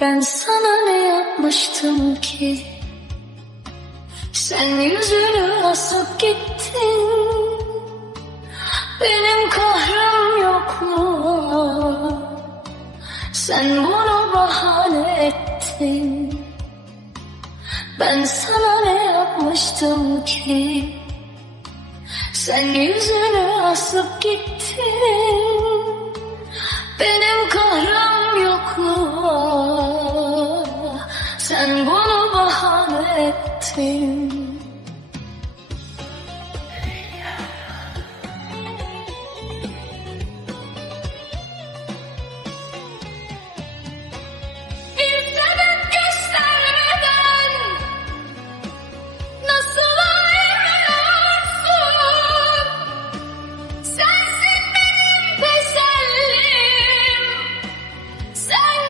Ben sana ne yapmıştım ki? Sen yüzünü asıp gittin? Benim kahrım yok mu? Sen bunu bahane ettin. Ben sana ne yapmıştım ki? Sen yüzünü asıp gittin Sen bunu bahane ettin